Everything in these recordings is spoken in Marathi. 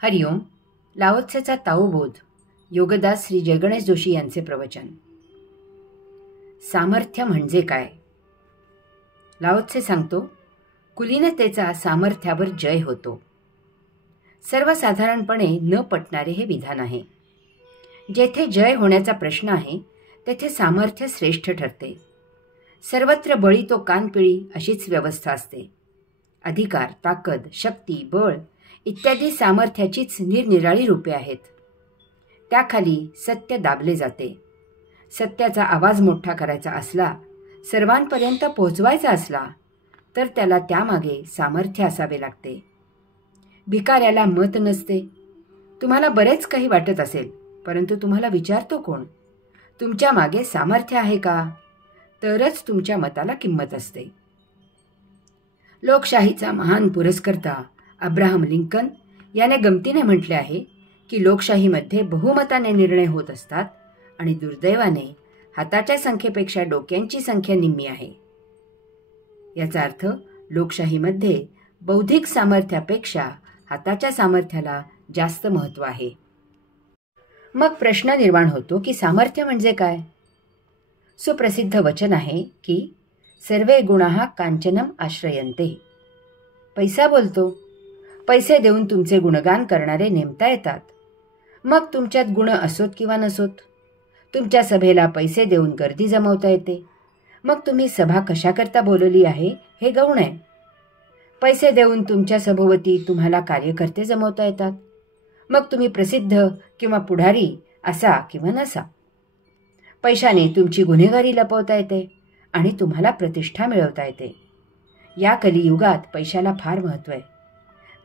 हरिओम. लाओत्सेचा ताओबोध. योगदास श्री जयगणेश जोशी यांचे प्रवचन. सामर्थ्य म्हणजे काय? लाओत्से सांगतो, कुलीनतेचा सामर्थ्यावर जय होतो. सर्वसाधारणपणे न पटणारे हे विधान आहे. जेथे जय होण्याचा प्रश्न आहे तेथे सामर्थ्य श्रेष्ठ ठरते. सर्वत्र बळी तो कानपिळी अशीच व्यवस्था असते. अधिकार, ताकद, शक्ती, बळ इत्यादी सामर्थ्याचीच निरनिराळी रूपे आहेत. त्याखाली सत्य दाबले जाते. सत्याचा आवाज मोठा करायचा असला, सर्वांपर्यंत पोहोचवायचा असला, तर त्याला त्यामागे सामर्थ्य असावे लागते. भिकाऱ्याला मत नसते. तुम्हाला बरेच काही वाटत असेल, परंतु तुम्हाला विचारतो कोण? तुमच्या मागे सामर्थ्य आहे का? तरच तुमच्या मताला किंमत असते. लोकशाहीचा महान पुरस्कर्ता अब्राहम लिंकन याने गमतीने म्हटले आहे की लोकशाहीमध्ये बहुमताने निर्णय होत असतात आणि दुर्दैवाने हाताच्या संख्येपेक्षा डोक्यांची संख्या निम्मी आहे. याचा अर्थ लोकशाहीमध्ये बौद्धिक सामर्थ्यापेक्षा हाताच्या सामर्थ्याला जास्त महत्त्व आहे. मग प्रश्न निर्माण होतो की सामर्थ्य म्हणजे काय? सुप्रसिद्ध वचन आहे की सर्वे गुणाः कांचनम आश्रयन्ते. पैसा बोलतो. पैसे देऊन तुमचे गुणगान करणारे नेमता येतात. मग तुमच्यात गुण असोत किंवा नसोत, तुमच्या सभेला पैसे देऊन गर्दी जमवता येते. मग तुम्ही सभा कशाकरता बोलवली आहे हे गौण आहे. पैसे देऊन तुमच्या सभोवती तुम्हाला कार्यकर्ते जमवता येतात. मग तुम्ही प्रसिद्ध किंवा पुढारी असा किंवा नसा. पैशाने तुमची गुन्हेगारी लपवता येते आणि तुम्हाला प्रतिष्ठा मिळवता येते. या कलियुगात पैशाला फार महत्त्व आहे.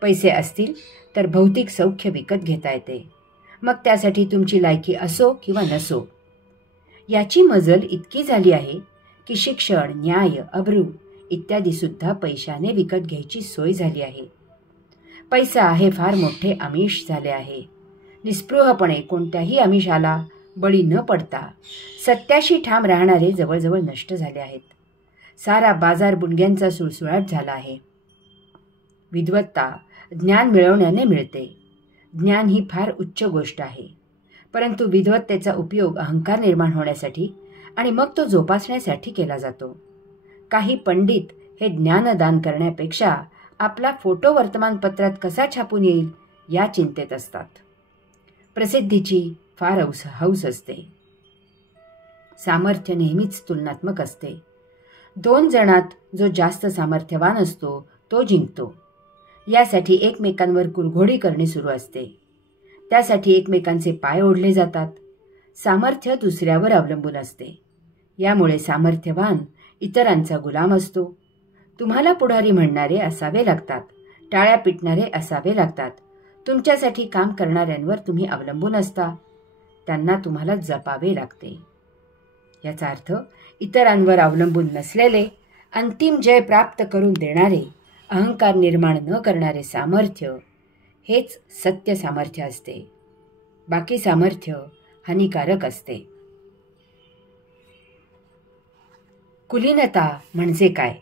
पैसे असतील तर भौतिक सौख्य विकत घेता येते. मग त्यासाठी तुमची लायकी असो किंवा नसो. याची मजल इतकी झाली आहे की शिक्षण, न्याय, अब्रू इत्यादी सुद्धा पैशाने विकत घ्यायची सोय झाली आहे. पैसा हे फार मोठे आमिष झाले आहे. निस्पृहपणे कोणत्याही आमिषाला बळी न पडता सत्याशी ठाम राहणारे जवळजवळ नष्ट झाले आहेत. सारा बाजार बुणग्यांचा सुळसुळाट झाला आहे. विद्वत्ता ज्ञान मिळवण्याने मिळते. ज्ञान ही फार उच्च गोष्ट आहे, परंतु विद्वत्तेचा उपयोग अहंकार निर्माण होण्यासाठी आणि मग तो जोपासण्यासाठी केला जातो. काही पंडित हे ज्ञानदान करण्यापेक्षा आपला फोटो वर्तमानपत्रात कसा छापून येईल या चिंतेत असतात. प्रसिद्धीची फार हौस असते. सामर्थ्य नेहमीच तुलनात्मक असते. 2 जणात जो जास्त सामर्थ्यवान असतो तो जिंकतो. यासाठी एकमेकांवर कुरघोडी करणे सुरू असते. त्यासाठी एकमेकांचे पाय ओढले जातात. सामर्थ्य दुसऱ्यावर अवलंबून असते. यामुळे सामर्थ्यवान इतरांचा गुलाम असतो. तुम्हाला पुढारी म्हणणारे असावे लागतात. टाळ्या पिटणारे असावे लागतात. तुमच्यासाठी काम करणाऱ्यांवर तुम्ही अवलंबून असता. त्यांना तुम्हाला जपावे लागते. याचा अर्थ इतरांवर अवलंबून नसलेले, अंतिम जय प्राप्त करून देणारे, अहंकार निर्माण न करणारे सामर्थ्य हेच सत्य सामर्थ्य असते. बाकी सामर्थ्य हानिकारक असते. कुलीनता म्हणजे काय?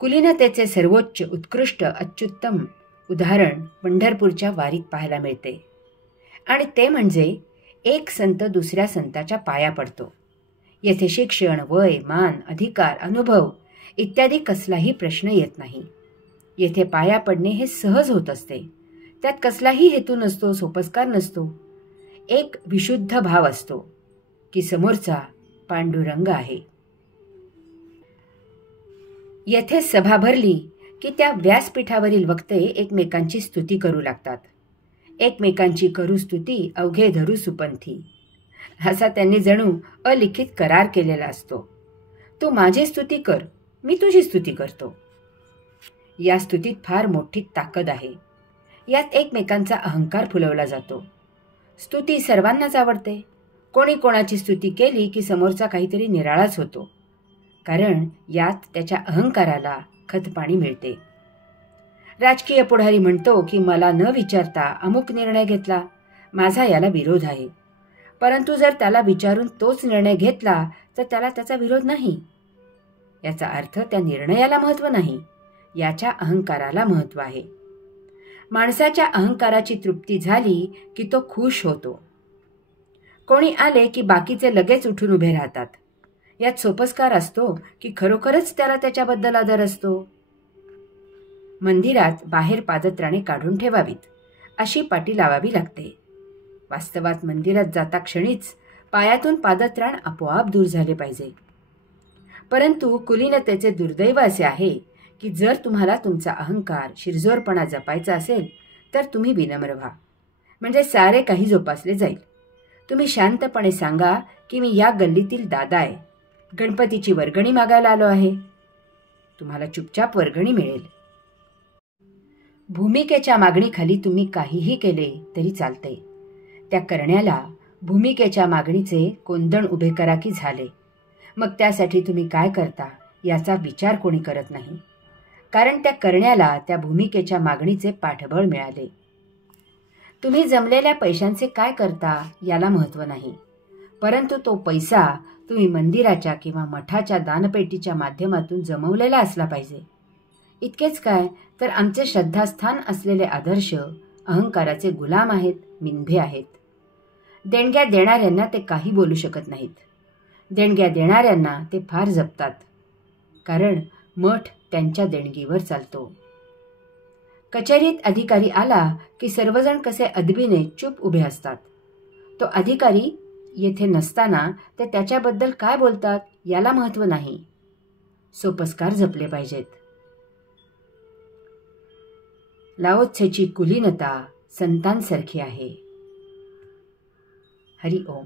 कुलीनतेचे सर्वोच्च, उत्कृष्ट, अत्युत्तम उदाहरण पंढरपूरच्या वारीत पाहायला मिळते. आणि ते म्हणजे एक संत दुसऱ्या संताच्या पाया पडतो. येथे शिक्षण, वय, मान, अधिकार, अनुभव इत्यादी कसलाही प्रश्न येत नाही. येथे पाया पडणे हे सहज होत असते. त्यात कसलाही हेतू नसतो, सोपस्कार नसतो. एक विशुद्ध भाव असतो की समोरचा पांडुरंग आहे. येथे सभा भरली की त्या व्यासपीठावरील वक्ते एकमेकांची स्तुती करू लागतात. एकमेकांची करू स्तुती अवघे धरू सुपंथी असा त्यांनी जणू अलिखित करार केलेला असतो. तू माझी स्तुती कर, मी तुझी स्तुती करतो. या स्तुतीत फार मोठी ताकद आहे. यात एकमेकांचा अहंकार फुलवला जातो. स्तुती सर्वांनाच आवडते. कोणी कोणाची स्तुती केली की समोरचा काहीतरी निराळाच होतो, कारण यात त्याच्या अहंकाराला खतपाणी मिळते. राजकीय पुढारी म्हणतो की मला न विचारता अमुक निर्णय घेतला, माझा याला विरोध आहे. परंतु जर त्याला विचारून तोच निर्णय घेतला तर त्याला त्याचा विरोध नाही. याचा अर्थ त्या निर्णयाला महत्त्व नाही, याच्या अहंकाराला महत्त्व आहे. माणसाच्या अहंकाराची तृप्ती झाली की तो खुश होतो. कोणी आले की बाकीचे लगेच उठून उभे राहतात. यात सोपस्कार असतो की खरोखरच त्याला त्याच्याबद्दल आदर असतो. मंदिरात बाहेर पादत्राणे काढून ठेवावीत अशी पाटी लावावी लागते. वास्तवात मंदिरात जाता क्षणीच पायातून पादत्राण आपोआप दूर झाले पाहिजे. परंतु कुलीनतेचे दुर्दैव असे आहे की जर तुम्हाला तुमचा अहंकार, शिरजोरपणा जपायचा असेल तर तुम्ही विनम्र व्हा, म्हणजे सारे काही जोपासले जाईल. तुम्ही शांतपणे सांगा की मी या गल्लीतील दादा आहे, गणपतीची वर्गणी मागायला आलो आहे. तुम्हाला चुपचाप वर्गणी मिळेल. भूमिकेच्या मागणीखाली तुम्ही काहीही केले तरी चालते. त्या करण्याला भूमिकेच्या मागणीचे कोंदण उभे करा की झाले. मग त्यासाठी तुम्ही काय करता याचा विचार कोणी करत नाही, कारण त्या करण्याला त्या भूमिकेच्या मागणीचे पाठबळ मिळाले. तुम्ही जमलेल्या पैशांचे काय करता याला महत्त्व नाही, परंतु तो पैसा तुम्ही मंदिराच्या किंवा मठाच्या दानपेटीच्या माध्यमातून जमवलेला असला पाहिजे. इतकेच काय तर आमचे श्रद्धास्थान असलेले आदर्श अहंकाराचे गुलाम आहेत, मिंधे आहेत. देणग्या देणाऱ्यांना ते काही बोलू शकत नाहीत. देणग्या देणाऱ्यांना ते फार जपतात, कारण मठ त्यांच्या देणगीवर चालतो. कचेरीत अधिकारी आला की सर्वजण कसे अदबीने चूप उभे असतात. तो अधिकारी येथे नसताना ते त्याच्याबद्दल काय बोलतात याला महत्त्व नाही. सोपस्कार जपले पाहिजेत. लाओ त्सेची कुलीनता संतांसारखी आहे. हरि ओम.